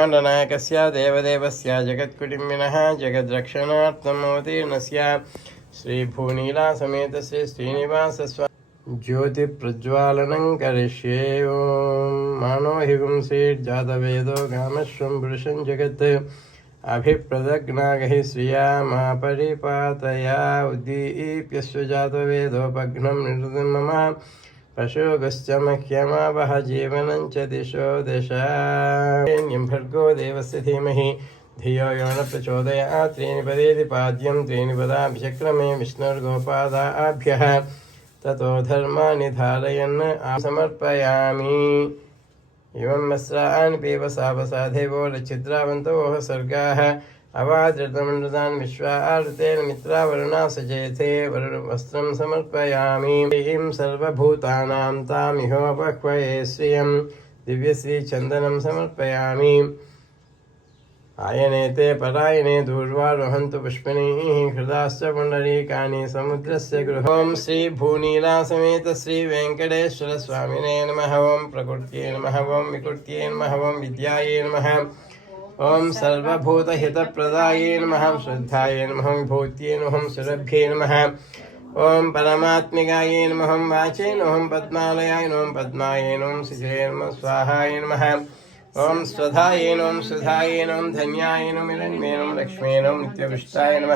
ब्रह्माण्डनायकस्य देवदेवस्य जगत्कुटुम्बिनः जगद्रक्षणार्थम् अवतीर्णस्य श्रीभूनीलासमेत श्री श्रीनिवासस्वा ज्योतिप्रज्वालनं करिष्ये ॐ मानो हि पुंसीर्जातवेदो गामश्वं पुरुषं जगत् अभिप्रदग्नागहि श्रिया मा परिपातया उद्दीप्यस्व जातवेदोपघ्नं निरुतं मम पशुगश्च मह्यमावह जीवनं च दिशो दशान्यं भर्गो देवस्य धीमहि धियो यो न प्रचोदयात् त्रीणि पदेति पाद्यं त्रीणि पदाभिचक्रमे विष्णुर्गोपादाभ्यः ततो धर्माणि धारयन् समर्पयामि एवं मस्रान् पीवसावसाधेवो रचिद्रावन्तोः सर्गाः अवादृतमण्डतान् विश्वार्तेन मित्रावरुणा सचेते वरुणवस्त्रं समर्पयामि ह्रीं सर्वभूतानां तामिहोपह्वये श्रियं दिव्यश्रीचन्दनं समर्पयामि आयने ते परायणे दूर्वारोहन्तु पुष्पिणीः हृदाश्च पुण्डरीकानि समुद्रस्य गृहों श्रीभूनीलासमेत श्रीवेङ्कटेश्वरस्वामिने नमः ॐ प्रकृत्यै नमः ॐ विकृत्यै नमः ॐ विद्यायै नमः ఓం సర్వభూతహితప్రదాయే నమ శ్రద్ధాయే నమహం భూత్యే నమహం సురభ్యే నమ ఓం పరమాత్మికాయే నమహం వాచే నోహం పద్మాలయాయ నోం పద్మాయే నోం శిశే నమ స్వాహాయ నమ ఓం స్వధాయే నోం సుధాయే నోం ధన్యాయ నోమిరణ్యే నోం లక్ష్మీ నోం నిత్యవిష్టాయ నమ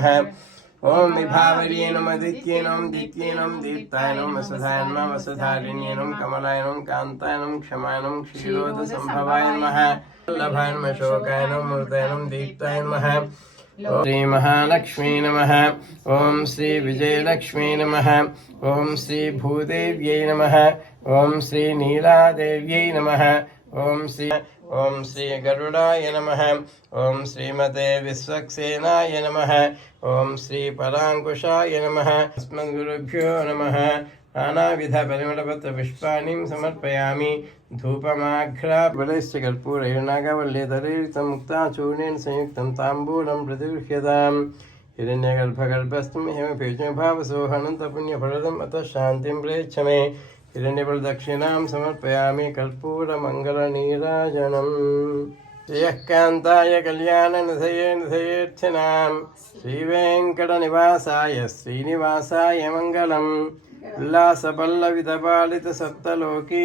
ॐ विभावर्ये नमः आदित्ये नमः दित्ये नमः दीप्ताय नमः वसुधाय नमः वसुधारिण्ये नमः कमलाय नमः कान्ताय नमः क्षमाय नमः क्षीरोदसम्भवाय नमः वल्लभाय नमः शोकाय नमः मूर्ताय नमः दीप्ताय नमः ॐ श्रीमहालक्ष्मी नमः ॐ श्रीविजयलक्ष्मी नमः ॐ श्रीभूदेव्यै नमः ॐ श्रीनीलादेव्यै नमः ॐ श्री ఓం శ్రీ గరుడాయ నమ. ఓం శ్రీమతే విశ్వక్సేనాయ నమ. ఓం శ్రీ పరాంకుశాయ నమ. అస్మద్గురుభ్యో నమ. నానావిధ పరిమళపత్ర పుష్పాణి సమర్పయామి. ధూపమాఘ్రాబలైశ్చ కర్పూరైర్నాగవల్లేతరైరితం ముక్తాచూర్ణేన సంయుక్తం తాంబూలం ప్రతిగృహ్యతాం హిరణ్యగర్భగర్భస్థం హేమపేచమభావసోహనం తపుణ్యఫలదం అత శాంతిం ప్రేచ్ఛమే. हिरण्यफलदक्षिणां समर्पयामि कर्पूरमङ्गलनीराजनम् श्रियः कान्ताय कल्याणनिधये निधयेऽर्थिनां श्रीवेङ्कटनिवासाय श्रीनिवासाय मङ्गलम् उल्लासपल्लवितपालितसप्तलोकी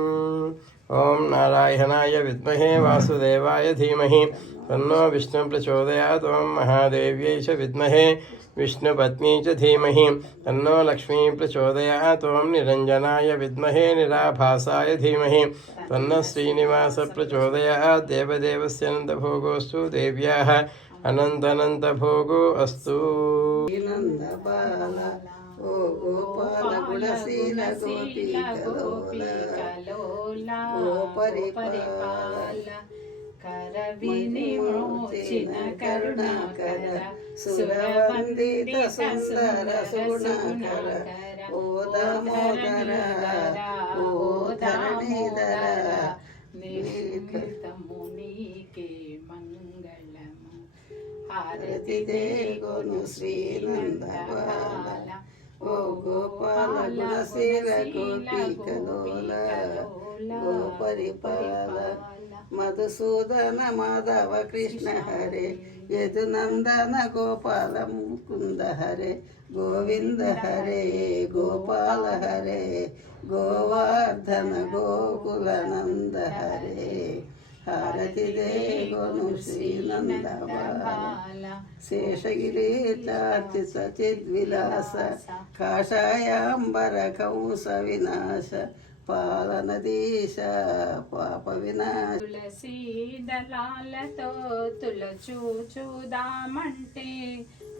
ఓం నారాయణాయ విద్మహే వాసుదేవాయ ధీమహి. తన్నో విష్ణు ప్రచోదయాత్ ఓం మహాదేవ్యై చ విద్మహే. విష్ణుపత్ని చ ధీమహి. తన్నో లక్ష్మీ ప్రచోదయాత్ ఓం నిరంజనాయ విద్మహే నిరాభాసాయ ధీమహి. తన్న శ్రీనివాస ప్రచోదయాత్ దేవదేవస్యనంతభోగోస్తు దేవ్యాः. అనంతనంతభోగో అస్తు. గోపాల గోపీక ఓ పరిపాల కరవినిమోచిన కరుణాకర సురవందిత సుందర సుగుణాకర ఓ దామోదర ఓ ధరణీధర నిమిత్తము నీకే మంగళము హారతి దేగోను శ్రీనంద బాల ఓ గోపాల గుణశీల గోపీ పరిపాల మధుసూదన మాధవ కృష్ణ హరే యదునందన గోపాల ముకుంద హరే గోవింద హరే గోపాల హరే గోవర్ధన గోకుల నంద హరే. హారతి దేగోను శ్రీనంద బాల శేషగిరీచార్చిత చిద్విలాస కాషాయాంబర కంస వినాశ. పాలనదీశ పాప వినాశ. తులసి దళాలతో తులచూచుదామంటే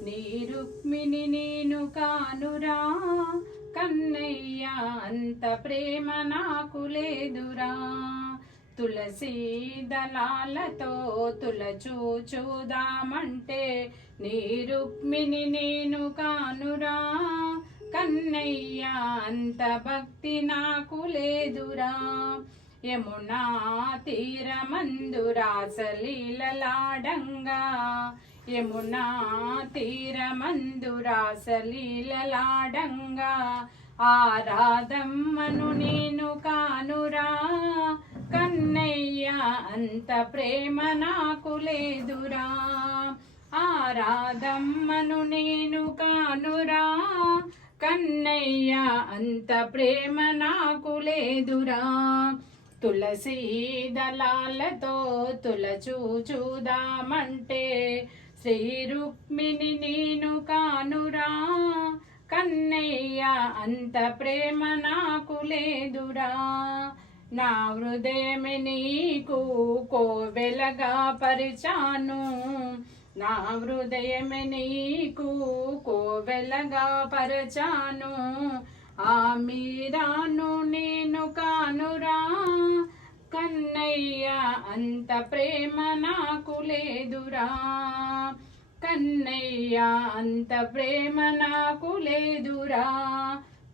నీ రుక్మిణి నేను కానురా. కన్నయ్య అంత ప్రేమ నాకు లేదురా. తులసి దళాలతో తులచూచుదామంటే నీ రుక్మిణి నేను కానురా. కన్నయ్య అంత భక్తి నాకు లేదురా. యమునా తీరమందు రాసలీలలాడంగా యమునా తీరమందు రాసలీలలాడంగా ఆరాధమ్మను నేను కానురా. కన్నయ్య అంత ప్రేమ నాకు లేదురా. ఆరాధమ్మను నేను కానురా. కన్నయ్య అంత ప్రేమ నాకు లేదురా. తులసి దళాలతో తులచూచుదామంటే శ్రీ రుక్మిణి నేను కానురా. కన్నయ్య అంత ప్రేమ నాకు లేదురా. నా హృదయమే నీకు కోవెలగా పరిచాను. నా హృదయమే నీకు కోవెలగా పరచాను. ఆ మీరాను నేను కానురా. కన్నయ్య అంత ప్రేమ నాకు లేదురా. కన్నయ్య అంత ప్రేమ నాకు లేదురా.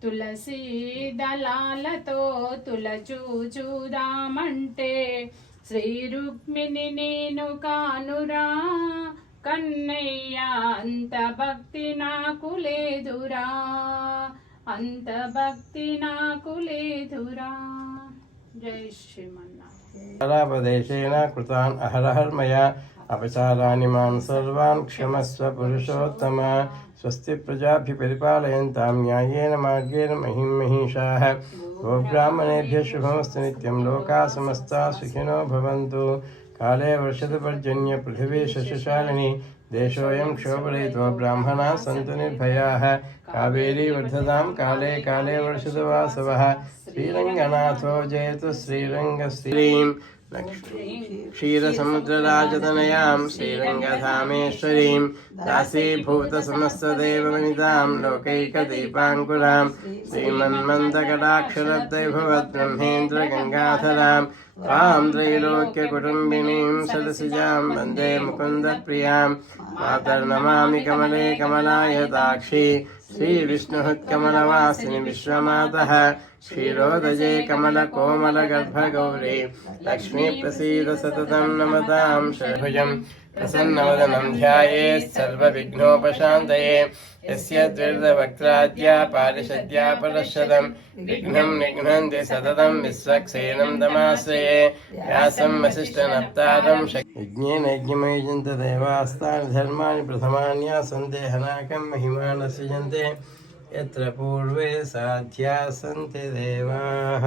తులసి దళాలతో తులచూచూదామంటే శ్రీ రుక్మిణి నేను కానురా. కన్నయ్య అంత భక్తి నాకు లేదురా అంత భక్తి నాకు లేదురా జై శ్రీమన్నారాయణ పరాపదేశేన కృతాన్ అహరహర్మయా అపచారాన్ని మాం సర్వాన్ క్షమస్వ పురుషోత్తమ స్వస్తి ప్రజాభి పరిపాలయంతాం న్యాయేన మార్గేణ మహిం మహిషాः గోబ్రాహ్మణేభ్య శుభమస్తు నిత్యం లోకా సమస్తా సుఖినో భవంతు کاشدرجنیہ پتھوی ششالنی دیشو شوبڑیت براہ سنتنی کاشد واسو شرین جیترگی کھیر سمدنیاں شریر داسبوت سمستنی کٹاکت برہندر گنگا त्वां त्रैलोक्यकुटुम्बिनीं सरसिजां वन्दे मुकुन्दप्रियां मातर्नमामि कमले कमलायताक्षी श्रीविष्णुहत्कमलवासिनि विश्वमातः क्षीरोदये कमलकोमलगर्भगौरी लक्ष्मीप्रसीद सततं नमतां शभुजं प्रसन्नवदनं ध्यायेत् सर्वविघ्नोपशान्तये यस्य द्विर्दवक्त्राद्या पारिषद्या परशतं विघ्नं निघ्नन्ति सततं विश्वक्सेनं दमाश्रये व्यासं वसिष्ठनप्तारं यज्ञेन यज्ञमयजन्त देवास्तानि धर्माणि प्रथमान्यासन्ते हनाकं महिमानः सृजन्ते यत्र पूर्वे साध्या सन्ति देवाः